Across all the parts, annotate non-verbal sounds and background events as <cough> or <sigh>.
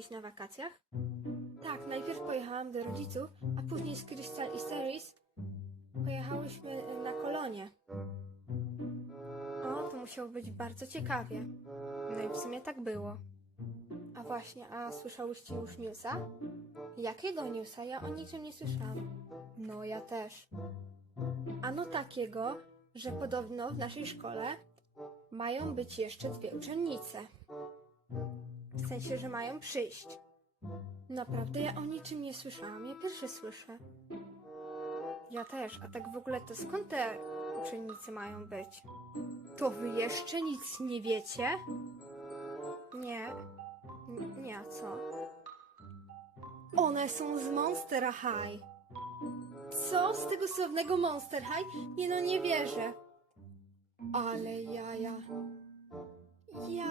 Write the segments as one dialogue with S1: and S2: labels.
S1: Gdzieś na wakacjach? Tak, najpierw pojechałam do rodziców, a później z Crystal i Ceres pojechałyśmy na kolonie. O, to musiało być bardzo ciekawie. No i w sumie tak było. A właśnie, a słyszałyście już newsa? Jakiego newsa? Ja o niczym nie słyszałam. No, ja też. Ano takiego, że podobno w naszej szkole mają być jeszcze dwie uczennice. Sensie, że mają przyjść. Naprawdę ja o niczym nie słyszałam. Ja pierwszy słyszę. Ja też. A tak w ogóle to skąd te uczennice mają być? To wy jeszcze nic nie wiecie? Nie. N- nie, a co? One są z Monster High. Co? Z tego sławnego Monster High? Nie no, nie wierzę. Ale jaja. Ja.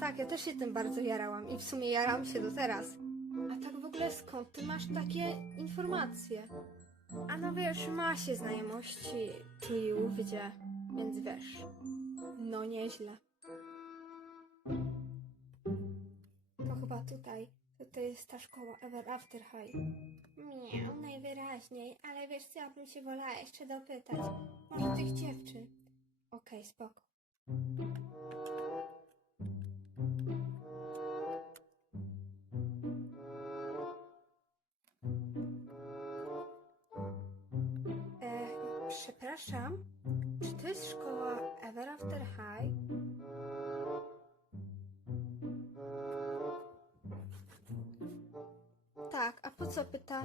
S1: Tak, ja też się tym bardzo jarałam i w sumie jaram się do teraz. A tak w ogóle skąd ty masz takie informacje? A no wiesz, ma się znajomości tu i ówdzie, więc wiesz. No nieźle. To chyba tutaj. To, jest ta szkoła Ever After High. Nie, najwyraźniej, ale wiesz co, ja bym się wolała jeszcze dopytać. Może tych dziewczyn. Okej, spoko. Przepraszam, czy to jest szkoła Ever After High? Tak, a po co pyta?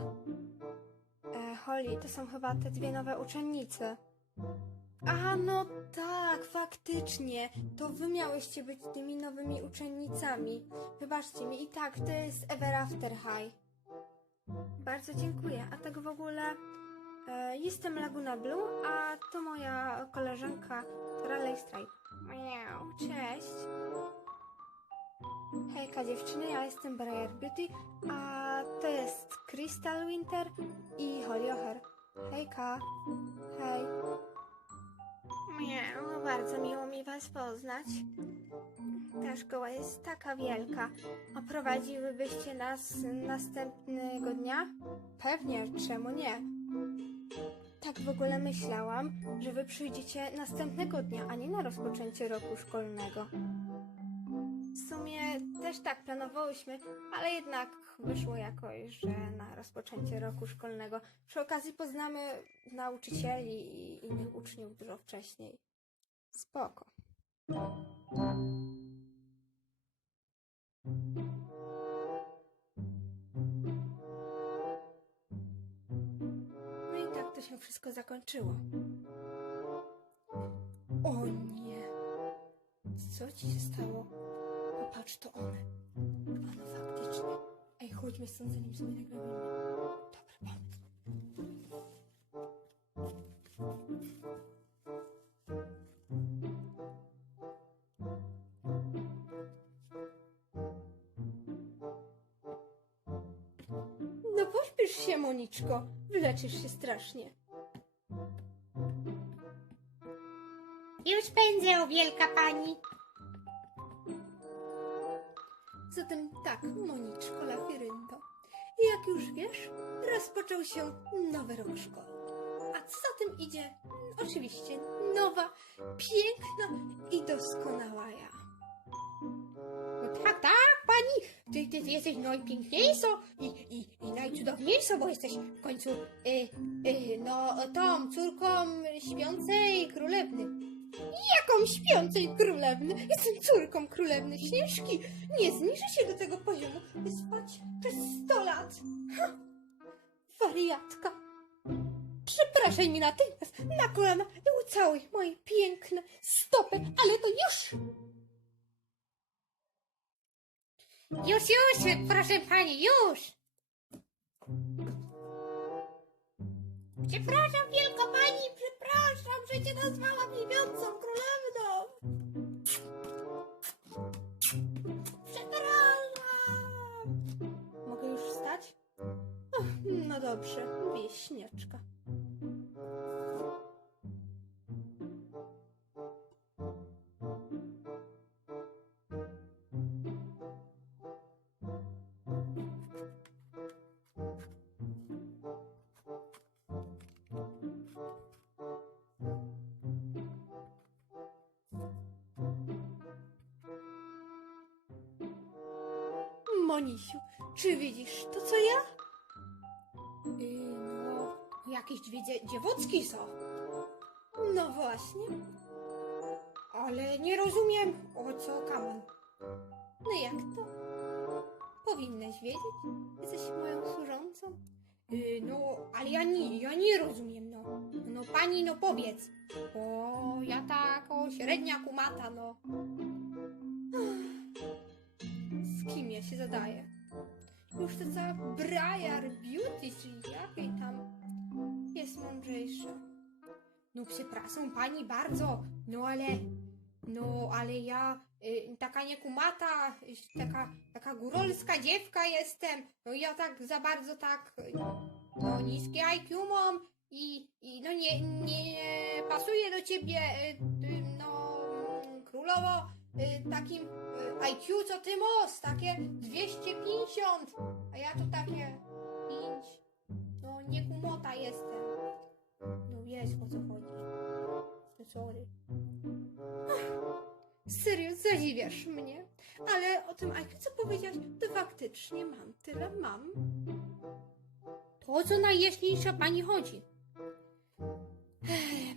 S1: E, Holly, to są chyba te dwie nowe uczennice. A no tak, faktycznie. To wy miałyście być tymi nowymi uczennicami. Wybaczcie mi, i tak, to jest Ever After High. Bardzo dziękuję. A tak w ogóle jestem Laguna Blue, a to moja koleżanka Raleigh Stripe. Miau, cześć. Hejka dziewczyny, ja jestem Briar Beauty, a to jest Crystal Winter i Holly. Hejka. Hej. Miau, bardzo miło mi was poznać. Ta szkoła jest taka wielka. Oprowadziłybyście nas następnego dnia? Pewnie, czemu nie? Tak w ogóle myślałam, że wy przyjdziecie następnego dnia, a nie na rozpoczęcie roku szkolnego. W sumie też tak planowałyśmy, ale jednak wyszło jakoś, że na rozpoczęcie roku szkolnego. Przy okazji poznamy nauczycieli i innych uczniów dużo wcześniej. Spoko. Wszystko zakończyło. O nie! Co ci się stało? Popatrz, to one. A no faktycznie. Ej, chodźmy stąd, zanim sobie nagrywamy. Dobry pomysł. No pośpiesz się, Moniczko. Wyleczysz się strasznie.
S2: Pędzę, wielka pani.
S1: Zatem tak, Moniczko Lafirynto. Jak już wiesz, rozpoczął się nowy rok szkolny. A co za tym idzie? Oczywiście nowa, piękna i doskonała ja.
S2: No tak, tak, pani. Ty, ty, ty jesteś najpiękniejsza i, i, i bo jesteś w końcu, y, y, no, tą córką śpiącej królewny.
S1: Jaką śpiącej królewny? Jestem córką królewny Śnieżki. Nie zniżę się do tego poziomu, by spać przez sto lat. Ha! Wariatka. Przepraszaj mi natychmiast na kolana i ucałuj moje piękne stopy, ale to już
S2: Już, już, proszę pani, już. Przepraszam, wielka pani, przepraszam, że cię nazwałam niewiącą królewną.
S1: Panisiu, czy widzisz to, co ja?
S2: Yy, no, jakieś dwie dzie- są.
S1: No właśnie.
S2: Ale nie rozumiem, o co kaman.
S1: No jak to? Powinnaś wiedzieć. Jesteś moją służącą.
S2: Yy, no, ale ja nie, ja nie rozumiem, no. No pani, no powiedz. Bo ja tak o średnia kumata, no.
S1: Się zadaję? Już to cała Briar Beauty, czyli jakiej tam jest mądrzejsza.
S2: No przepraszam pani bardzo, no ale, no ale ja y, taka niekumata, y, taka, taka górolska dziewka jestem. No ja tak za bardzo tak, no niskie IQ mam i, i no nie, nie pasuje do ciebie, y, y, no królowo, y, takim IQ co ty masz, takie 250, a ja to takie 5, no nie kumota jestem. No wiesz o co chodzi. No sorry.
S1: Serio, zadziwiasz mnie. Ale o tym IQ, co powiedziałaś, to faktycznie mam. Tyle mam.
S2: To co najjaśniejsza pani chodzi.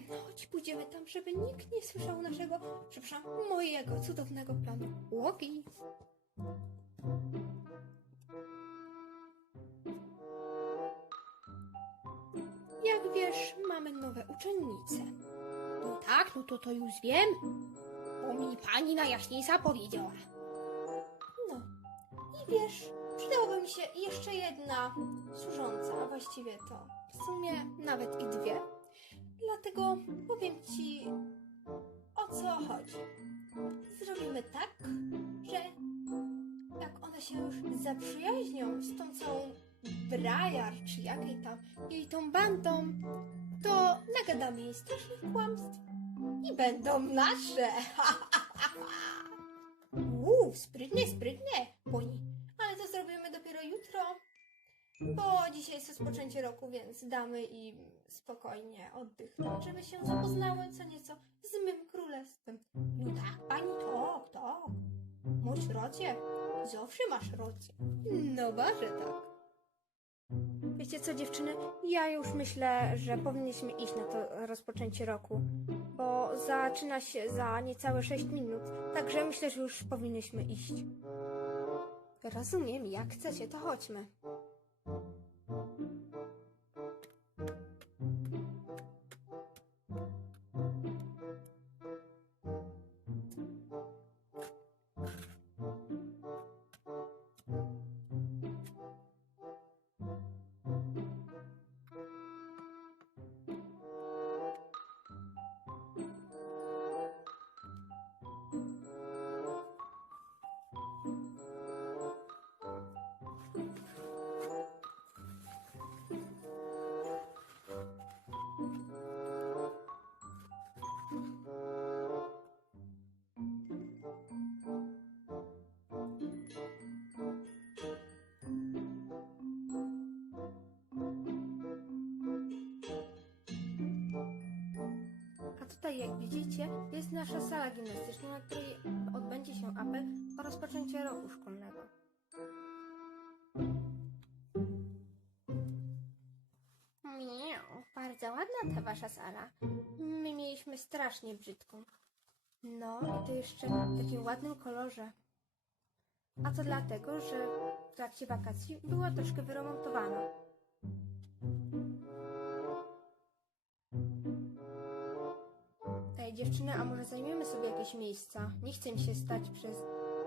S1: No chodź, pójdziemy tam, żeby nikt nie słyszał naszego, przepraszam, mojego cudownego planu. Łogi. Jak wiesz, mamy nowe uczennice.
S2: No tak, no to to już wiem. Bo mi pani najjaśniejsza powiedziała.
S1: No. I wiesz, przydałoby mi się jeszcze jedna służąca, a właściwie to w sumie nawet i dwie. Dlatego powiem ci o co chodzi. Zrobimy tak, że jak one się już zaprzyjaźnią z tą całą Briar, czy jakiej tam, jej tą bandą, to nagadamy jej strasznych kłamstw i będą nasze. <laughs>
S2: Uuu, sprytnie, sprytnie, pani.
S1: Bo dzisiaj jest rozpoczęcie roku, więc damy im spokojnie oddychnąć, żeby się zapoznały co nieco z mym królestwem.
S2: No tak, pani, tak, tak. Masz rację. Zawsze masz rację.
S1: No barze tak. Wiecie co, dziewczyny? Ja już myślę, że powinniśmy iść na to rozpoczęcie roku, bo zaczyna się za niecałe 6 minut, także myślę, że już powinniśmy iść. Rozumiem, jak chcecie, to chodźmy. Tutaj, jak widzicie, jest nasza sala gimnastyczna, na której odbędzie się apel o rozpoczęcie roku szkolnego. Miau, bardzo ładna ta wasza sala. My mieliśmy strasznie brzydką. No i to jeszcze w takim ładnym kolorze. A to dlatego, że w trakcie wakacji była troszkę wyremontowana. Dziewczyny, a może zajmiemy sobie jakieś miejsca? Nie chcę mi się stać przez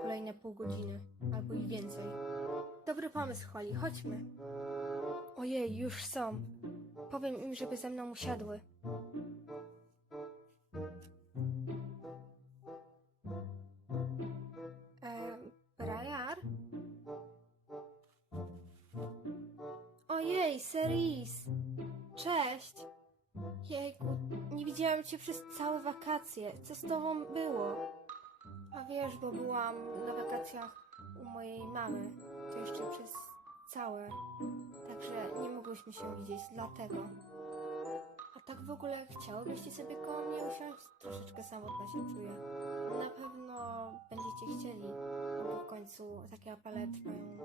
S1: kolejne pół godziny, albo i więcej. Dobry pomysł, Holly, chodźmy. Ojej, już są. Powiem im, żeby ze mną usiadły. Briar? Ojej, Cerise! Cześć! Jejku, nie widziałam cię przez całe wakacje. Co z tobą było? A wiesz, bo byłam na wakacjach u mojej mamy. To jeszcze przez całe. Także nie mogłyśmy się widzieć, dlatego. A tak w ogóle chciałybyście sobie koło mnie usiąść? Troszeczkę samotna się czuję. Na pewno będziecie chcieli, bo w końcu takie apele trwają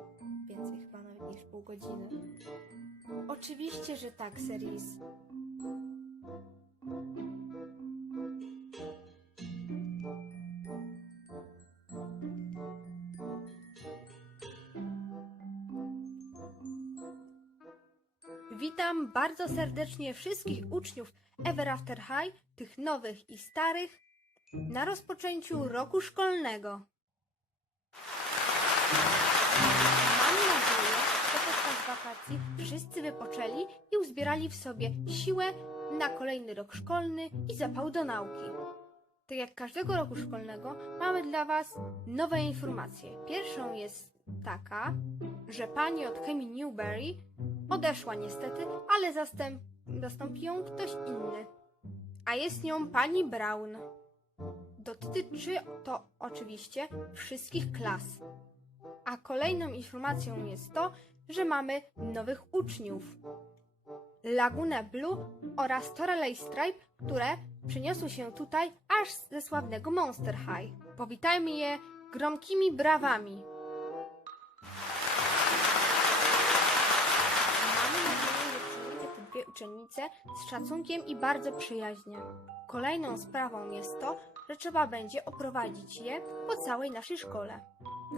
S1: więcej chyba nawet niż pół godziny. Oczywiście, że tak, Seris. Bardzo serdecznie wszystkich uczniów Ever After High, tych nowych i starych, na rozpoczęciu roku szkolnego. Mam nadzieję, że podczas wakacji wszyscy wypoczęli i uzbierali w sobie siłę na kolejny rok szkolny i zapał do nauki. Tak jak każdego roku szkolnego, mamy dla Was nowe informacje. Pierwszą jest taka, że pani od chemii Newberry odeszła niestety, ale zastęp, zastąpi ją ktoś inny. A jest nią pani Brown. Dotyczy to oczywiście wszystkich klas. A kolejną informacją jest to, że mamy nowych uczniów. Laguna Blue oraz Torelei Stripe, które przeniosły się tutaj aż ze sławnego Monster High. Powitajmy je gromkimi brawami. Mamy nadzieję, że przyjmiecie te dwie uczennice z szacunkiem i bardzo przyjaźnie. Kolejną sprawą jest to, że trzeba będzie oprowadzić je po całej naszej szkole.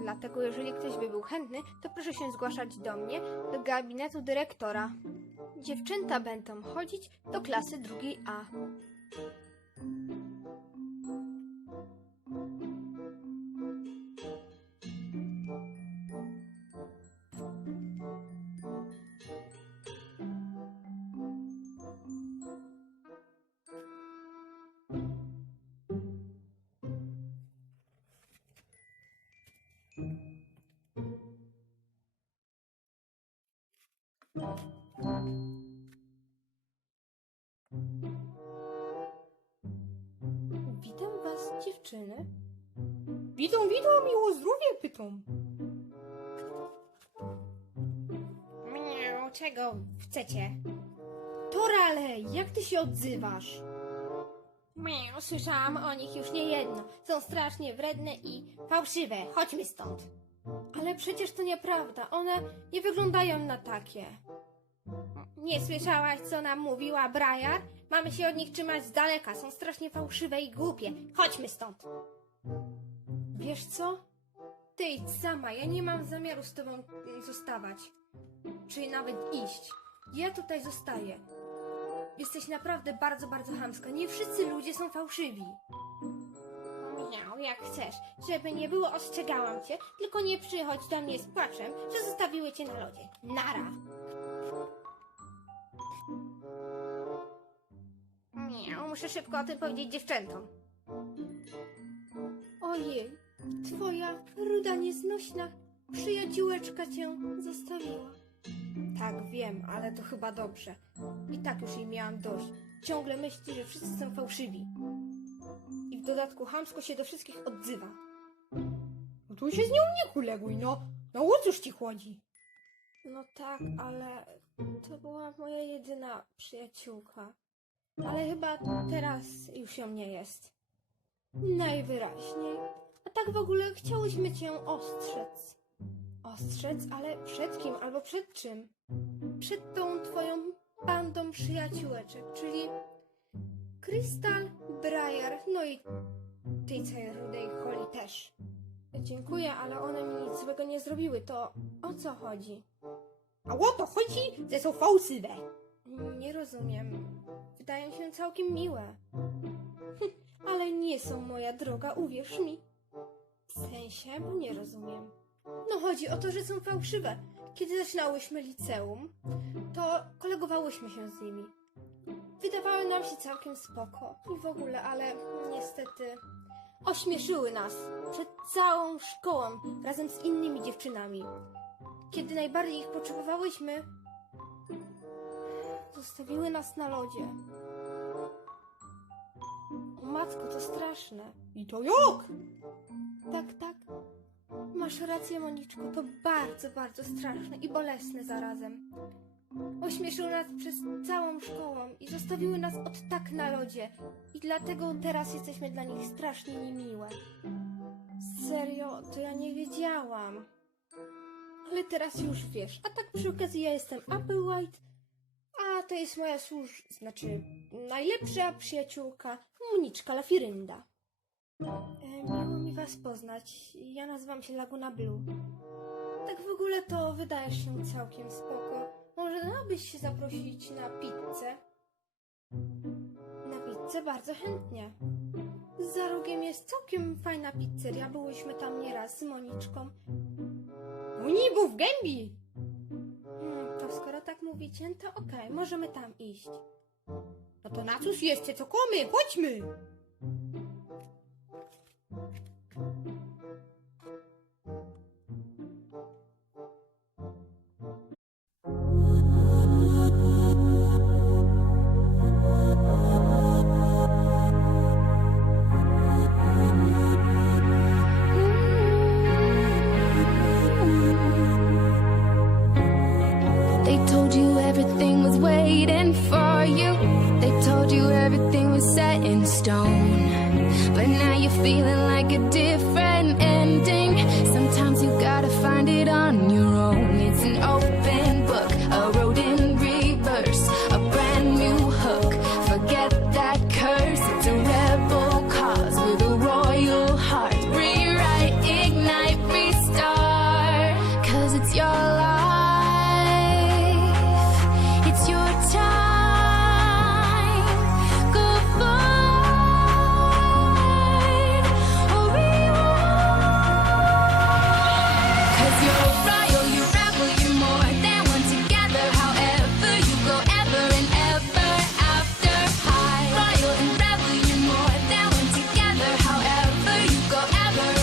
S1: Dlatego, jeżeli ktoś by był chętny, to proszę się zgłaszać do mnie, do gabinetu dyrektora. Dziewczęta będą chodzić do klasy drugiej A. dziewczyny.
S2: Witam, witam, miło zdrowie pytam. Miau, czego chcecie?
S1: Torale, jak ty się odzywasz?
S2: Miau, słyszałam o nich już nie jedno. Są strasznie wredne i fałszywe. Chodźmy stąd.
S1: Ale przecież to nieprawda. One nie wyglądają na takie.
S2: Nie słyszałaś, co nam mówiła Briar? Mamy się od nich trzymać z daleka. Są strasznie fałszywe i głupie. Chodźmy stąd.
S1: Wiesz co? Ty idź sama, ja nie mam zamiaru z tobą mm, zostawać. Czy nawet iść. Ja tutaj zostaję. Jesteś naprawdę bardzo, bardzo chamska. Nie wszyscy ludzie są fałszywi.
S2: Miau, jak chcesz. Żeby nie było, ostrzegałam cię. Tylko nie przychodź do mnie z płaczem, że zostawiły cię na lodzie. Nara. Miau, muszę szybko o tym powiedzieć dziewczętom.
S1: Ojej, twoja ruda nieznośna przyjaciółeczka cię zostawiła. Tak, wiem, ale to chyba dobrze. I tak już jej miałam dość. Ciągle myśli, że wszyscy są fałszywi. I w dodatku chamsko się do wszystkich odzywa.
S2: No tu się z nią nie kuleguj, no. No o cóż ci chodzi?
S1: No tak, ale to była moja jedyna przyjaciółka. Ale chyba teraz już ją nie jest. Najwyraźniej. A tak w ogóle chciałyśmy cię ostrzec. Ostrzec? Ale przed kim albo przed czym? Przed tą twoją bandą przyjaciółeczek, czyli Krystal, Briar, no i tej całej rudej Holly też. Dziękuję, ale one mi nic złego nie zrobiły. To o co chodzi?
S2: A o to chodzi, że są fałszywe.
S1: Nie rozumiem. Wydają się całkiem miłe. <laughs> Ale nie są, moja droga, uwierz mi. W sensie, bo nie rozumiem. No chodzi o to, że są fałszywe. Kiedy zaczynałyśmy liceum, to kolegowałyśmy się z nimi. Wydawały nam się całkiem spoko i w ogóle, ale niestety ośmieszyły nas przed całą szkołą razem z innymi dziewczynami. Kiedy najbardziej ich potrzebowałyśmy, Zostawiły nas na lodzie. O matko, to straszne.
S2: I to jak?
S1: Tak, tak. Masz rację, Moniczko, to bardzo, bardzo straszne i bolesne zarazem. Ośmieszyły nas przez całą szkołą i zostawiły nas od tak na lodzie. I dlatego teraz jesteśmy dla nich strasznie niemiłe. Serio, to ja nie wiedziałam. Ale teraz już wiesz. A tak przy okazji ja jestem Applewhite, a to jest moja służ... znaczy najlepsza przyjaciółka Moniczka Lafirynda. E, miło mi was poznać. Ja nazywam się Laguna Blue. Tak w ogóle to wydajesz się całkiem spoko. Może dałabyś się zaprosić na pizzę? Na pizzę bardzo chętnie. Za rogiem jest całkiem fajna pizzeria. Byłyśmy tam nieraz z Moniczką.
S2: U nibu w gębi!
S1: Skoro tak mówicie, to okej, możemy tam iść.
S2: No to na cóż jeszcze, co komy, chodźmy! curse, it's a